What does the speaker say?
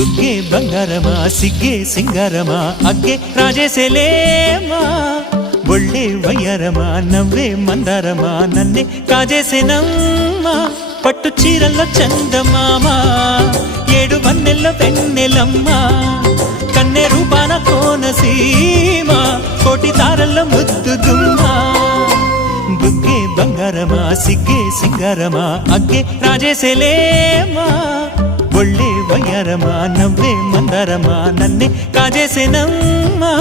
బుగ్గే బంగారమా సిగ్గే సింగారమా అగ్గే రాజేసేలేమా ఒళ్ళే వయ్యారమా నవ్వే మందారమా నన్నే కాజేసేనమ్మా పట్టు చీరల్లో చందమామా ఏడు వన్నెల్లో వెన్నెలమ్మా కన్నె రూపాన కోనసీమ కోటి తారల్లో ముద్దుగుమ్మా బుగ్గే బంగారమా సిగ్గే సింగారమా అగ్గే రాజేసేలేమా ఒళ్ళే వయ్యారమా నవ్వే మందారమా నన్నే కాజేసేనమ్మా